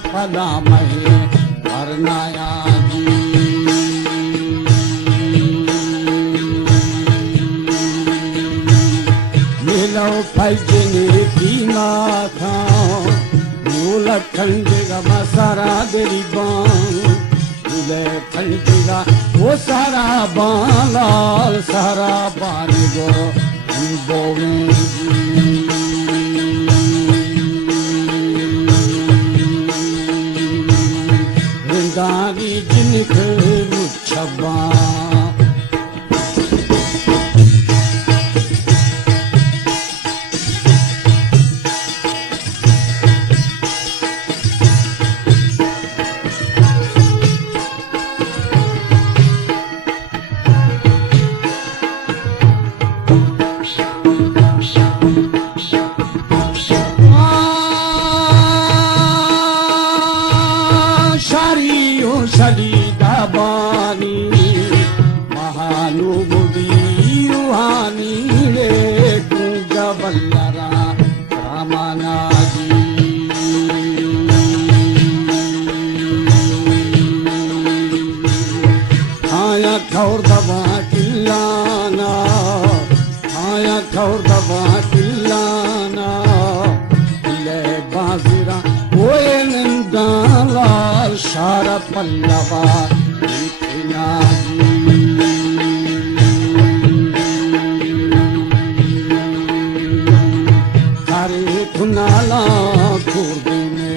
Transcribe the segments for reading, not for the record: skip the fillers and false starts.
फला महे करनाया जी मिलो फजने पीना था मूल खंडेगा मसारा देरी बां मूले खंडेगा वो सारा बां लाल सारा बान गो बोवे दारी जिनक छबा शलीदा बानी महानुभूति रूहानी रे गूंगा बल्लरा रामाना जी खाया खौर दबा किलाना खाया खौर दबा किलाना ले बाजीरा ओए नंदाला शारा पल्लवा इतना तारे खुनाला खुर्दे में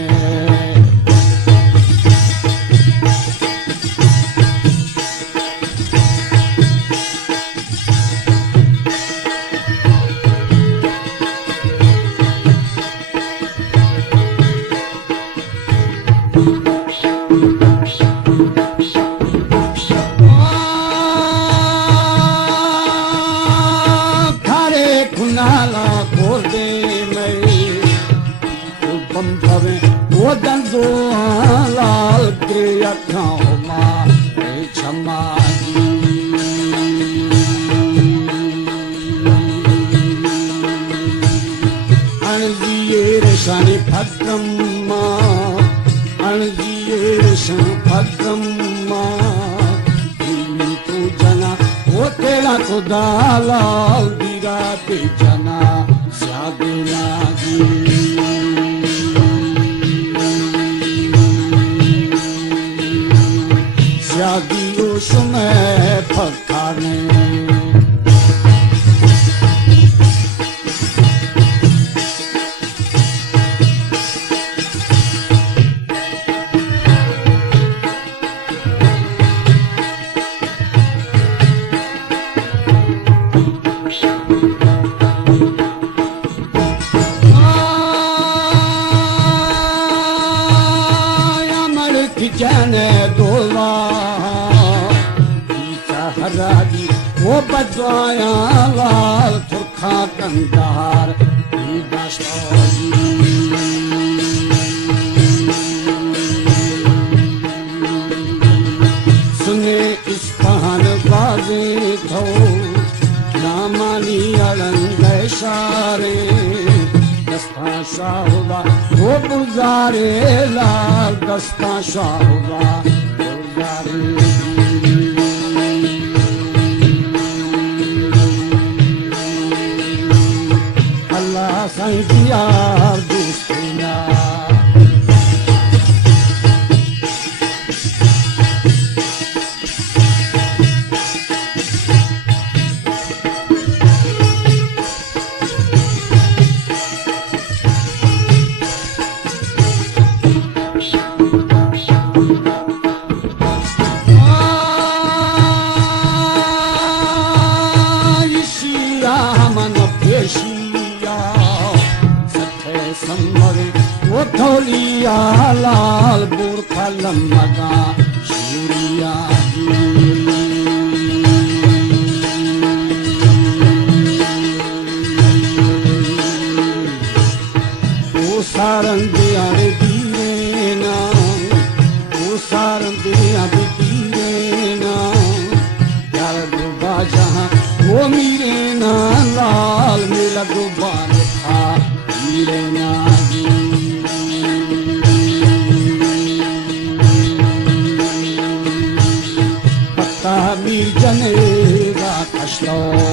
लाल के अखाओं मां क्षमा अणजिए रसानी भद्रम्मा अणजिए रसा भद्रम्मा तू जना वो तेरा तो दालाल दीरा पे जना सागना जी शादियों समय पकाने अमर की जाने दोला वो बजवाया लाल तुरखा कंदार सुने इस पहन बाजे धो नामानी अलंग सारे दस्ता शाहुबा वो गुजारे लाल दस्ता शाहुबा गुजारे संगिया दुस्तिना थोलिया लाल बुरखा लम्बा शिरिया ओ सारंग दिया दीना ओ सारंग दिया दीना यार डूबा जहाँ वो मेरे ना लाल मेरा डूबा था मेरे ना Ashto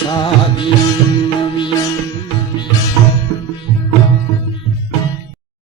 Shadi